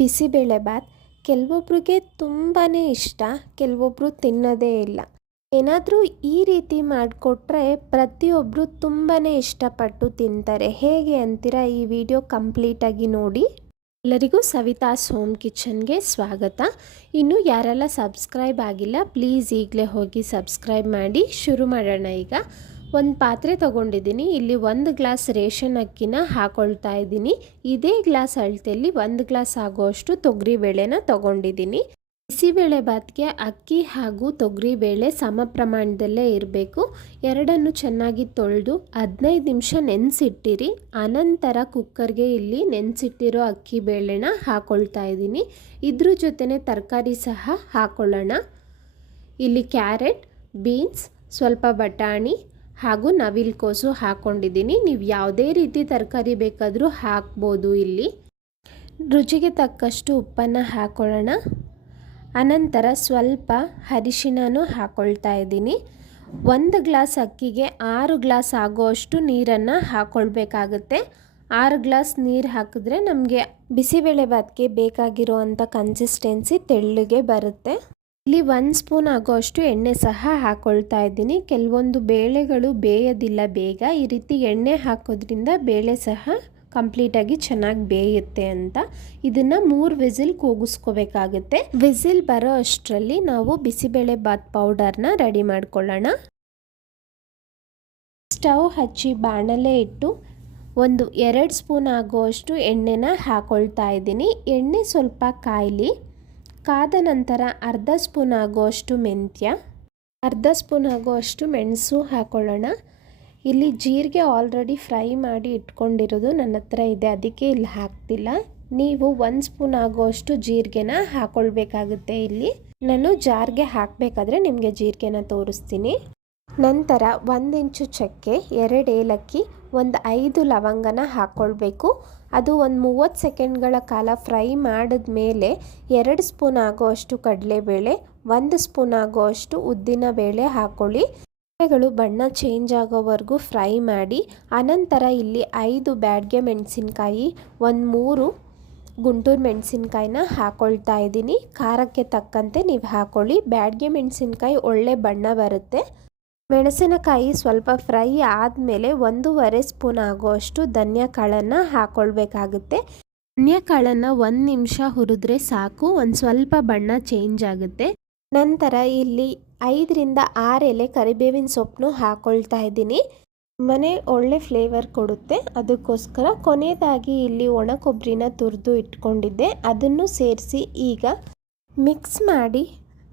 ಬಿಸಿಬೇಳೆಬಾತ್ ಕೆಲವೊಬ್ರಿಗೆ ತುಂಬಾ ಇಷ್ಟ, ಕೆಲವೊಬ್ಬರು ತಿನ್ನೋದೇ ಇಲ್ಲ. ಏನಾದರೂ ಈ ರೀತಿ ಮಾಡಿಕೊಟ್ರೆ ಪ್ರತಿಯೊಬ್ಬರು ತುಂಬಾ ಇಷ್ಟಪಟ್ಟು ತಿಂತಾರೆ. ಹೇಗೆ ಅಂತೀರಾ? ಈ ವಿಡಿಯೋ ಕಂಪ್ಲೀಟಾಗಿ ನೋಡಿ. ಎಲ್ಲರಿಗೂ ಸವಿತಾಸ್ ಹೋಮ್ ಕಿಚನ್ಗೆ ಸ್ವಾಗತ. ಇನ್ನು ಯಾರೆಲ್ಲ ಸಬ್ಸ್ಕ್ರೈಬ್ ಆಗಿಲ್ಲ ಪ್ಲೀಸ್ ಈಗಲೇ ಹೋಗಿ ಸಬ್ಸ್ಕ್ರೈಬ್ ಮಾಡಿ. ಶುರು ಮಾಡೋಣ. ಈಗ ಒಂದು ಪಾತ್ರೆ ತೊಗೊಂಡಿದ್ದೀನಿ. ಇಲ್ಲಿ 1 ಗ್ಲಾಸ್ ರೇಷನ್ ಅಕ್ಕಿನ ಹಾಕೊಳ್ತಾ ಇದ್ದೀನಿ. ಇದೇ ಗ್ಲಾಸ್ ಅಳತೆಯಲ್ಲಿ 1 ಗ್ಲಾಸ್ ಆಗೋಷ್ಟು ತೊಗರಿಬೇಳೆನ ತೊಗೊಂಡಿದ್ದೀನಿ. ಬಿಸಿಬೇಳೆಬಾತ್ಗೆ ಅಕ್ಕಿ ಹಾಗೂ ತೊಗರಿಬೇಳೆ ಸಮ ಪ್ರಮಾಣದಲ್ಲೇ ಇರಬೇಕು. ಎರಡನ್ನು ಚೆನ್ನಾಗಿ ತೊಳೆದು 15 ನಿಮಿಷ ನೆನೆಸಿಟ್ಟಿರಿ. ಅನಂತರ ಕುಕ್ಕರ್ಗೆ ಇಲ್ಲಿ ನೆನೆಸಿಟ್ಟಿರೋ ಅಕ್ಕಿ ಬೇಳೆನ ಹಾಕೊಳ್ತಾ ಇದ್ದೀನಿ. ಇದ್ರ ಜೊತೆನೇ ತರಕಾರಿ ಸಹ ಹಾಕೊಳ್ಳೋಣ. ಇಲ್ಲಿ ಕ್ಯಾರೆಟ್, ಬೀನ್ಸ್, ಸ್ವಲ್ಪ ಬಟಾಣಿ ಹಾಗೂ ನವಿಲುಕೋಸು ಹಾಕ್ಕೊಂಡಿದ್ದೀನಿ. ನೀವು ಯಾವುದೇ ರೀತಿ ತರಕಾರಿ ಬೇಕಾದರೂ ಹಾಕ್ಬೋದು. ಇಲ್ಲಿ ರುಚಿಗೆ ತಕ್ಕಷ್ಟು ಉಪ್ಪನ್ನು ಹಾಕೊಳ್ಳೋಣ. ಅನಂತರ ಸ್ವಲ್ಪ ಅರಿಶಿನನೂ ಹಾಕ್ಕೊಳ್ತಾ ಇದ್ದೀನಿ. 1 ಗ್ಲಾಸ್ ಅಕ್ಕಿಗೆ 6 ಗ್ಲಾಸ್ ಆಗೋಷ್ಟು ನೀರನ್ನು ಹಾಕ್ಕೊಳ್ಬೇಕಾಗುತ್ತೆ. 6 ಗ್ಲಾಸ್ ನೀರು ಹಾಕಿದ್ರೆ ನಮಗೆ ಬಿಸಿಬೇಳೆಬಾತ್ಗೆ ಬೇಕಾಗಿರೋ ಅಂಥ ಕನ್ಸಿಸ್ಟೆನ್ಸಿ ತೆಳ್ಳಗೆ ಬರುತ್ತೆ. ಇಲ್ಲಿ 1 ಸ್ಪೂನ್ ಆಗೋಷ್ಟು ಎಣ್ಣೆ ಸಹ ಹಾಕ್ಕೊಳ್ತಾ ಇದ್ದೀನಿ. ಕೆಲವೊಂದು ಬೇಳೆಗಳು ಬೇಯೋದಿಲ್ಲ ಬೇಗ. ಈ ರೀತಿ ಎಣ್ಣೆ ಹಾಕೋದ್ರಿಂದ ಬೇಳೆ ಸಹ ಕಂಪ್ಲೀಟಾಗಿ ಚೆನ್ನಾಗಿ ಬೇಯುತ್ತೆ ಅಂತ. ಇದನ್ನು 3 ವಿಸಿಲ್ ಕೂಗಿಸ್ಕೋಬೇಕಾಗುತ್ತೆ. ವಿಸಿಲ್ ಬರೋ ಅಷ್ಟರಲ್ಲಿ ನಾವು ಬಿಸಿಬೇಳೆಬಾತ್ ಪೌಡರ್ನ ರೆಡಿ ಮಾಡ್ಕೊಳ್ಳೋಣ. ಸ್ಟವ್ ಹಚ್ಚಿ ಬಾಣಲೆ ಇಟ್ಟು 2 ಸ್ಪೂನ್ ಆಗೋಷ್ಟು ಎಣ್ಣೆನ ಹಾಕ್ಕೊಳ್ತಾ ಇದ್ದೀನಿ. ಎಣ್ಣೆ ಸ್ವಲ್ಪ ಕಾಯಲಿ. ಕಾದ ನಂತರ ಅರ್ಧ ಸ್ಪೂನ್ ಆಗೋಷ್ಟು ಮೆಂತ್ಯ, ಅರ್ಧ ಸ್ಪೂನ್ ಆಗೋಷ್ಟು ಮೆಣಸು ಹಾಕೊಳ್ಳೋಣ. ಇಲ್ಲಿ ಜೀರಿಗೆ ಆಲ್ರೆಡಿ ಫ್ರೈ ಮಾಡಿ ಇಟ್ಕೊಂಡಿರೋದು ನನ್ನ ಹತ್ರ ಇದೆ, ಅದಕ್ಕೆ ಇಲ್ಲಿ ಹಾಕ್ತಿಲ್ಲ. ನೀವು 1 ಸ್ಪೂನ್ ಆಗೋಷ್ಟು ಜೀರಿಗೆನ ಹಾಕ್ಕೊಳ್ಬೇಕಾಗುತ್ತೆ. ಇಲ್ಲಿ ನಾನು ಜಾರ್ಗೆ ಹಾಕಬೇಕಾದ್ರೆ ನಿಮಗೆ ಜೀರಿಗೆನ ತೋರಿಸ್ತೀನಿ. ನಂತರ 1 ಇಂಚು ಚಕ್ಕೆ, 2 ಏಲಕ್ಕಿ, 5 ಲವಂಗನ ಹಾಕ್ಕೊಳ್ಬೇಕು. ಅದು 30 ಸೆಕೆಂಡ್ಗಳ ಕಾಲ ಫ್ರೈ ಮಾಡಿದ ಮೇಲೆ 2 ಸ್ಪೂನ್ ಆಗೋಷ್ಟು ಕಡಲೆಬೇಳೆ, 1 ಸ್ಪೂನ್ ಆಗೋಷ್ಟು ಉದ್ದಿನ ಬೇಳೆ ಹಾಕ್ಕೊಳ್ಳಿ. ಬೇಳೆಗಳು ಬಣ್ಣ ಚೇಂಜ್ ಆಗೋವರೆಗೂ ಫ್ರೈ ಮಾಡಿ. ಅನಂತರ ಇಲ್ಲಿ 5 ಬ್ಯಾಡಗೆ ಮೆಣಸಿನ್ಕಾಯಿ, 3 ಗುಂಟೂರು ಮೆಣಸಿನ್ಕಾಯಿನ ಹಾಕ್ಕೊಳ್ತಾ ಇದ್ದೀನಿ. ಖಾರಕ್ಕೆ ತಕ್ಕಂತೆ ನೀವು ಹಾಕ್ಕೊಳ್ಳಿ. ಬ್ಯಾಡಗೆ ಮೆಣಸಿನ್ಕಾಯಿ ಒಳ್ಳೆ ಬಣ್ಣ ಬರುತ್ತೆ. ಮೆಣಸಿನಕಾಯಿ ಸ್ವಲ್ಪ ಫ್ರೈ ಆದಮೇಲೆ 1.5 ಸ್ಪೂನ್ ಆಗೋಷ್ಟು ಧನಿಯಾ ಕಾಳನ್ನು ಹಾಕ್ಕೊಳ್ಬೇಕಾಗುತ್ತೆ. ಧನಿಯಾ ಕಾಳನ್ನು 1 ನಿಮಿಷ ಹುರಿದ್ರೆ ಸಾಕು, ಒಂದು ಸ್ವಲ್ಪ ಬಣ್ಣ ಚೇಂಜ್ ಆಗುತ್ತೆ. ನಂತರ ಇಲ್ಲಿ 5 ರಿಂದ 6 ಎಲೆ ಕರಿಬೇವಿನ ಸೊಪ್ಪನ್ನು ಹಾಕ್ಕೊಳ್ತಾ ಇದ್ದೀನಿ. ಮನೆ ಒಳ್ಳೆ ಫ್ಲೇವರ್ ಕೊಡುತ್ತೆ, ಅದಕ್ಕೋಸ್ಕರ. ಕೊನೆಯದಾಗಿ ಇಲ್ಲಿ ಒಣ ಕೊಬ್ಬರಿನ ತುರಿದು ಇಟ್ಕೊಂಡಿದ್ದೆ, ಅದನ್ನು ಸೇರಿಸಿ ಈಗ ಮಿಕ್ಸ್ ಮಾಡಿ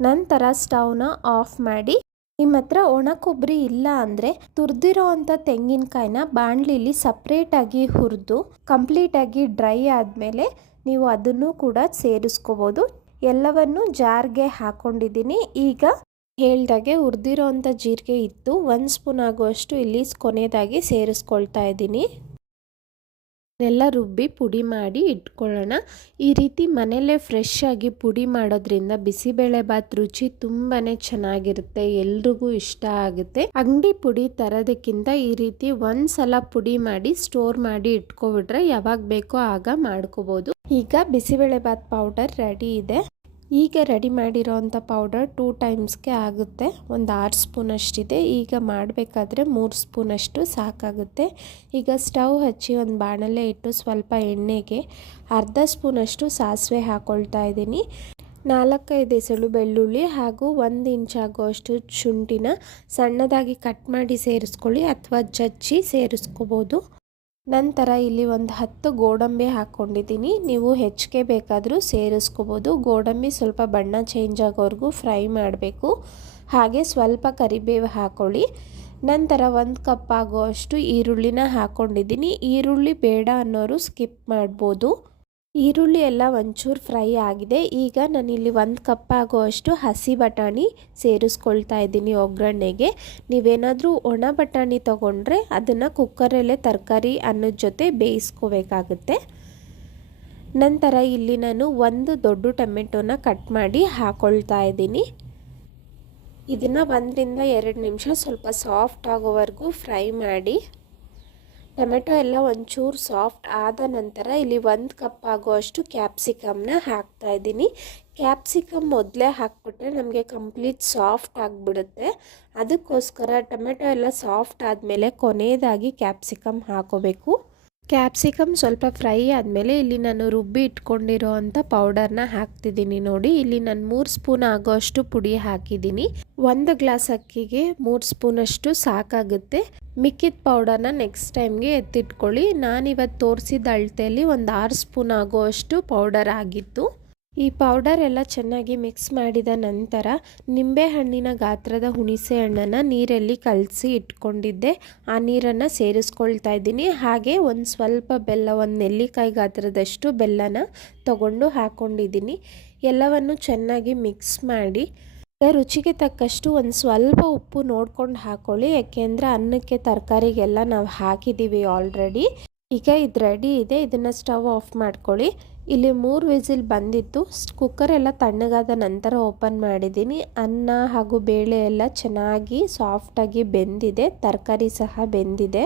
ನಂತರ ಸ್ಟವ್ನ ಆಫ್ ಮಾಡಿ. ನಿಮ್ಮ ಹತ್ರ ಒಣ ಕೊಬ್ಬರಿ ಇಲ್ಲ ಅಂದರೆ ತುರಿದಿರೋ ಅಂಥ ತೆಂಗಿನಕಾಯಿನ ಬಾಣಲಿಲಿ ಸಪ್ರೇಟಾಗಿ ಹುರಿದು ಕಂಪ್ಲೀಟಾಗಿ ಡ್ರೈ ಆದಮೇಲೆ ನೀವು ಅದನ್ನು ಕೂಡ ಸೇರಿಸ್ಕೋಬೋದು. ಎಲ್ಲವನ್ನು ಜಾರ್ಗೆ ಹಾಕ್ಕೊಂಡಿದ್ದೀನಿ. ಈಗ ಹೇಳ್ದಾಗೆ ಹುರಿದಿರೋ ಅಂಥ ಜೀರಿಗೆ ಇತ್ತು, 1 ಸ್ಪೂನ್ ಆಗುವಷ್ಟು ಇಲ್ಲಿ ಕೊನೆಯದಾಗಿ ಸೇರಿಸ್ಕೊಳ್ತಾ ಇದ್ದೀನಿ. ಎಲ್ಲ ರುಬ್ಬಿ ಪುಡಿ ಮಾಡಿ ಇಟ್ಕೊಳ್ಳೋಣ. ಈ ರೀತಿ ಮನೆಯಲ್ಲೇ ಫ್ರೆಶ್ ಆಗಿ ಪುಡಿ ಮಾಡೋದ್ರಿಂದ ಬಿಸಿಬೇಳೆಬಾತ್ ರುಚಿ ತುಂಬಾ ಚೆನ್ನಾಗಿರುತ್ತೆ, ಎಲ್ರಿಗೂ ಇಷ್ಟ ಆಗುತ್ತೆ. ಅಂಗಡಿ ಪುಡಿ ತರೋದಕ್ಕಿಂತ ಈ ರೀತಿ ಒಂದ್ಸಲ ಪುಡಿ ಮಾಡಿ ಸ್ಟೋರ್ ಮಾಡಿ ಇಟ್ಕೊಬಿಟ್ರೆ ಯಾವಾಗ ಬೇಕೋ ಆಗ ಮಾಡ್ಕೋಬೋದು. ಈಗ ಬಿಸಿಬೇಳೆಬಾತ್ ಪೌಡರ್ ರೆಡಿ ಇದೆ. ಈಗ ರೆಡಿ ಮಾಡಿರೋ ಅಂಥ ಪೌಡರ್ 2 ಟೈಮ್ಸ್ಗೆ ಆಗುತ್ತೆ. 6 ಸ್ಪೂನ್ ಅಷ್ಟಿದೆ. ಈಗ ಮಾಡಬೇಕಾದ್ರೆ 3 ಸ್ಪೂನಷ್ಟು ಸಾಕಾಗುತ್ತೆ. ಈಗ ಸ್ಟವ್ ಹಚ್ಚಿ ಒಂದು ಬಾಣಲೆ ಇಟ್ಟು ಸ್ವಲ್ಪ ಎಣ್ಣೆಗೆ ಅರ್ಧ ಸ್ಪೂನಷ್ಟು ಸಾಸಿವೆ ಹಾಕ್ಕೊಳ್ತಾ ಇದ್ದೀನಿ. 4-5 ಎಸಳು ಬೆಳ್ಳುಳ್ಳಿ ಹಾಗೂ 1 ಇಂಚ್ ಆಗೋಷ್ಟು ಶುಂಠಿನ ಸಣ್ಣದಾಗಿ ಕಟ್ ಮಾಡಿ ಸೇರಿಸ್ಕೊಳ್ಳಿ ಅಥವಾ ಜಜ್ಜಿ ಸೇರಿಸ್ಕೋಬೋದು. ನಂತರ ಇಲ್ಲಿ 10 ಗೋಡಂಬಿ ಹಾಕ್ಕೊಂಡಿದ್ದೀನಿ. ನೀವು ಹೆಚ್ಚಿಗೆ ಬೇಕಾದರೂ ಸೇರಿಸ್ಕೋಬೋದು. ಗೋಡಂಬಿ ಸ್ವಲ್ಪ ಬಣ್ಣ ಚೇಂಜ್ ಆಗೋವರೆಗೂ ಫ್ರೈ ಮಾಡಬೇಕು. ಹಾಗೆ ಸ್ವಲ್ಪ ಕರಿಬೇವು ಹಾಕ್ಕೊಳ್ಳಿ. ನಂತರ 1 ಕಪ್ ಆಗೋಷ್ಟು ಈರುಳ್ಳಿನ ಹಾಕ್ಕೊಂಡಿದ್ದೀನಿ. ಈರುಳ್ಳಿ ಬೇಡ ಅನ್ನೋರು ಸ್ಕಿಪ್ ಮಾಡ್ಬೋದು. ಈರುಳ್ಳಿ ಎಲ್ಲ ಒಂಚೂರು ಫ್ರೈ ಆಗಿದೆ. ಈಗ ನಾನಿಲ್ಲಿ 1 ಕಪ್ ಆಗೋಷ್ಟು ಹಸಿ ಬಟಾಣಿ ಸೇರಿಸ್ಕೊಳ್ತಾ ಇದ್ದೀನಿ ಒಗ್ಗರಣೆಗೆ. ನೀವೇನಾದರೂ ಒಣ ಬಟಾಣಿ ತೊಗೊಂಡ್ರೆ ಅದನ್ನು ಕುಕ್ಕರಲ್ಲೇ ತರಕಾರಿ ಅನ್ನದ ಜೊತೆ ಬೇಯಿಸ್ಕೋಬೇಕಾಗುತ್ತೆ. ನಂತರ ಇಲ್ಲಿ ನಾನು 1 ದೊಡ್ಡ ಟೊಮೆಟೊನ ಕಟ್ ಮಾಡಿ ಹಾಕ್ಕೊಳ್ತಾ ಇದ್ದೀನಿ. ಇದನ್ನು 1 ರಿಂದ 2 ನಿಮಿಷ ಸ್ವಲ್ಪ ಸಾಫ್ಟ್ ಆಗೋವರೆಗೂ ಫ್ರೈ ಮಾಡಿ. ಟೊಮೆಟೊ ಎಲ್ಲ ಒಂಚೂರು ಸಾಫ್ಟ್ ಆದ ನಂತರ ಇಲ್ಲಿ 1 ಕಪ್ ಆಗುವಷ್ಟು ಕ್ಯಾಪ್ಸಿಕಮ್ನ ಹಾಕ್ತಾಯಿದ್ದೀನಿ. ಕ್ಯಾಪ್ಸಿಕಮ್ ಮೊದಲೇ ಹಾಕ್ಬಿಟ್ರೆ ನಮಗೆ ಕಂಪ್ಲೀಟ್ ಸಾಫ್ಟ್ ಆಗಿಬಿಡುತ್ತೆ. ಅದಕ್ಕೋಸ್ಕರ ಟೊಮೆಟೊ ಎಲ್ಲ ಸಾಫ್ಟ್ ಆದಮೇಲೆ ಕೊನೆಯದಾಗಿ ಕ್ಯಾಪ್ಸಿಕಮ್ ಹಾಕೋಬೇಕು. ಕ್ಯಾಪ್ಸಿಕಮ್ ಸ್ವಲ್ಪ ಫ್ರೈ ಆದಮೇಲೆ ಇಲ್ಲಿ ನಾನು ರುಬ್ಬಿ ಇಟ್ಕೊಂಡಿರೋ ಅಂಥ ಪೌಡರ್ನ ಹಾಕ್ತಿದ್ದೀನಿ. ನೋಡಿ, ಇಲ್ಲಿ ನಾನು 3 ಸ್ಪೂನ್ ಆಗೋಷ್ಟು ಪುಡಿ ಹಾಕಿದ್ದೀನಿ. 1 ಗ್ಲಾಸ್ ಅಕ್ಕಿಗೆ 3 ಸ್ಪೂನಷ್ಟು ಸಾಕಾಗುತ್ತೆ. ಮಿಕ್ಕಿದ ಪೌಡರ್ನ ನೆಕ್ಸ್ಟ್ ಟೈಮ್ಗೆ ಎತ್ತಿಟ್ಕೊಳ್ಳಿ. ನಾನಿವತ್ತು ತೋರಿಸಿದ ಅಳತೆಯಲ್ಲಿ ಒಂದು 6 ಸ್ಪೂನ್ ಆಗೋಷ್ಟು ಪೌಡರ್ ಆಗಿತ್ತು. ಈ ಪೌಡರ್ ಎಲ್ಲ ಚೆನ್ನಾಗಿ ಮಿಕ್ಸ್ ಮಾಡಿದ ನಂತರ ನಿಂಬೆಹಣ್ಣಿನ ಗಾತ್ರದ ಹುಣಸೆ ಹಣ್ಣನ್ನು ನೀರಲ್ಲಿ ಕಲಸಿ ಇಟ್ಕೊಂಡಿದ್ದೆ. ಆ ನೀರನ್ನು ಸೇರಿಸ್ಕೊಳ್ತಾ ಇದ್ದೀನಿ. ಹಾಗೆ ಒಂದು ಸ್ವಲ್ಪ ಬೆಲ್ಲ, ಒಂದು ನೆಲ್ಲಿಕಾಯಿ ಗಾತ್ರದಷ್ಟು ಬೆಲ್ಲನ ತಗೊಂಡು ಹಾಕ್ಕೊಂಡಿದ್ದೀನಿ. ಎಲ್ಲವನ್ನು ಚೆನ್ನಾಗಿ ಮಿಕ್ಸ್ ಮಾಡಿ ರುಚಿಗೆ ತಕ್ಕಷ್ಟು ಒಂದು ಸ್ವಲ್ಪ ಉಪ್ಪು ನೋಡ್ಕೊಂಡು ಹಾಕ್ಕೊಳ್ಳಿ. ಯಾಕೆಂದರೆ ಅನ್ನಕ್ಕೆ ತರಕಾರಿಗೆಲ್ಲ ನಾವು ಹಾಕಿದ್ದೀವಿ ಆಲ್ರೆಡಿ. ಈಗ ಇದು ರೆಡಿ ಇದೆ. ಇದನ್ನು ಸ್ಟವ್ ಆಫ್ ಮಾಡ್ಕೊಳ್ಳಿ. ಇಲ್ಲಿ 3 ವಿಸಿಲ್ ಬಂದಿತ್ತು. ಕುಕ್ಕರ್ ಎಲ್ಲ ತಣ್ಣಗಾದ ನಂತರ ಓಪನ್ ಮಾಡಿದ್ದೀನಿ. ಅನ್ನ ಹಾಗೂ ಬೇಳೆ ಎಲ್ಲ ಚೆನ್ನಾಗಿ ಸಾಫ್ಟಾಗಿ ಬೆಂದಿದೆ. ತರಕಾರಿ ಸಹ ಬೆಂದಿದೆ.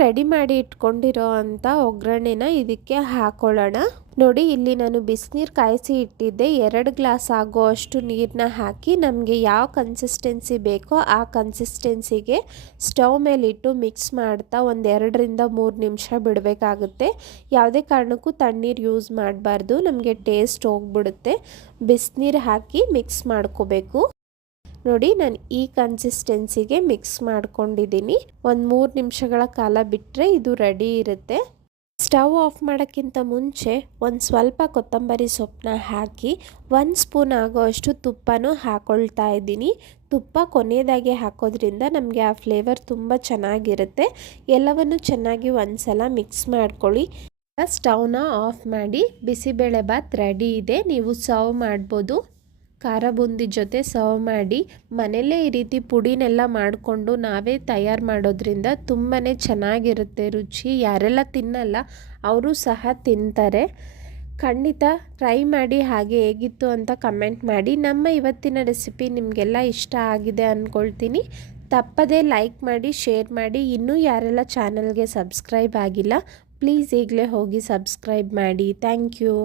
ರೆಡಿ ಮಾಡಿ ಇಟ್ಕೊಂಡಿರೋ ಅಂಥ ಒಗ್ಗರಣೆನ ಇದಕ್ಕೆ ಹಾಕೊಳ್ಳೋಣ. ನೋಡಿ, ಇಲ್ಲಿ ನಾನು ಬಿಸಿನೀರು ಕಾಯಿಸಿ ಇಟ್ಟಿದ್ದೆ. 2 ಗ್ಲಾಸ್ ಆಗೋ ಅಷ್ಟು ನೀರನ್ನ ಹಾಕಿ ನಮಗೆ ಯಾವ ಕನ್ಸಿಸ್ಟೆನ್ಸಿ ಬೇಕೋ ಆ ಕನ್ಸಿಸ್ಟೆನ್ಸಿಗೆ ಸ್ಟವ್ ಮೇಲಿಟ್ಟು ಮಿಕ್ಸ್ ಮಾಡ್ತಾ ಒಂದು 2 ರಿಂದ 3 ನಿಮಿಷ ಬಿಡಬೇಕಾಗುತ್ತೆ. ಯಾವುದೇ ಕಾರಣಕ್ಕೂ ತಣ್ಣೀರು ಯೂಸ್ ಮಾಡಬಾರ್ದು, ನಮಗೆ ಟೇಸ್ಟ್ ಹೋಗ್ಬಿಡುತ್ತೆ. ಬಿಸಿನೀರು ಹಾಕಿ ಮಿಕ್ಸ್ ಮಾಡ್ಕೋಬೇಕು. ನೋಡಿ, ನಾನು ಈ ಕನ್ಸಿಸ್ಟೆನ್ಸಿಗೆ ಮಿಕ್ಸ್ ಮಾಡ್ಕೊಂಡಿದ್ದೀನಿ. ಒಂದು 3 ನಿಮಿಷಗಳ ಕಾಲ ಬಿಟ್ಟರೆ ಇದು ರೆಡಿ ಇರುತ್ತೆ. ಸ್ಟವ್ ಆಫ್ ಮಾಡೋಕ್ಕಿಂತ ಮುಂಚೆ ಒಂದು ಸ್ವಲ್ಪ ಕೊತ್ತಂಬರಿ ಸೊಪ್ಪನ್ನ ಹಾಕಿ 1 ಸ್ಪೂನ್ ಆಗೋಷ್ಟು ತುಪ್ಪನೂ ಹಾಕ್ಕೊಳ್ತಾ ಇದ್ದೀನಿ. ತುಪ್ಪ ಕೊನೆಯದಾಗಿ ಹಾಕೋದ್ರಿಂದ ನಮಗೆ ಆ ಫ್ಲೇವರ್ ತುಂಬ ಚೆನ್ನಾಗಿರುತ್ತೆ. ಎಲ್ಲವನ್ನು ಚೆನ್ನಾಗಿ ಒಂದು ಸಲ ಮಿಕ್ಸ್ ಮಾಡ್ಕೊಳ್ಳಿ. ಸ್ಟವ್ನ ಆಫ್ ಮಾಡಿ ಬಿಸಿಬೇಳೆ ಬಾತ್ ರೆಡಿ ಇದೆ. ನೀವು ಸರ್ವ್ ಮಾಡ್ಬೋದು. ಖಾರ ಬೂಂದಿ ಜೊತೆ ಸರ್ವ್ ಮಾಡಿ. ಮನೆಯಲ್ಲೇ ಈ ರೀತಿ ಪುಡಿನೆಲ್ಲ ಮಾಡಿಕೊಂಡು ನಾವೇ ತಯಾರು ಮಾಡೋದ್ರಿಂದ ತುಂಬಾ ಚೆನ್ನಾಗಿರುತ್ತೆ ರುಚಿ. ಯಾರೆಲ್ಲ ತಿನ್ನಲ್ಲ ಅವರು ಸಹ ತಿಂತಾರೆ. ಖಂಡಿತ ಟ್ರೈ ಮಾಡಿ. ಹಾಗೆ ಹೇಗಿತ್ತು ಅಂತ ಕಮೆಂಟ್ ಮಾಡಿ. ನಮ್ಮ ಇವತ್ತಿನ ರೆಸಿಪಿ ನಿಮಗೆಲ್ಲ ಇಷ್ಟ ಆಗಿದೆ ಅಂದ್ಕೊಳ್ತೀನಿ. ತಪ್ಪದೇ ಲೈಕ್ ಮಾಡಿ, ಶೇರ್ ಮಾಡಿ. ಇನ್ನೂ ಯಾರೆಲ್ಲ ಚಾನಲ್ಗೆ ಸಬ್ಸ್ಕ್ರೈಬ್ ಆಗಿಲ್ಲ ಪ್ಲೀಸ್ ಈಗಲೇ ಹೋಗಿ ಸಬ್ಸ್ಕ್ರೈಬ್ ಮಾಡಿ. Thank you.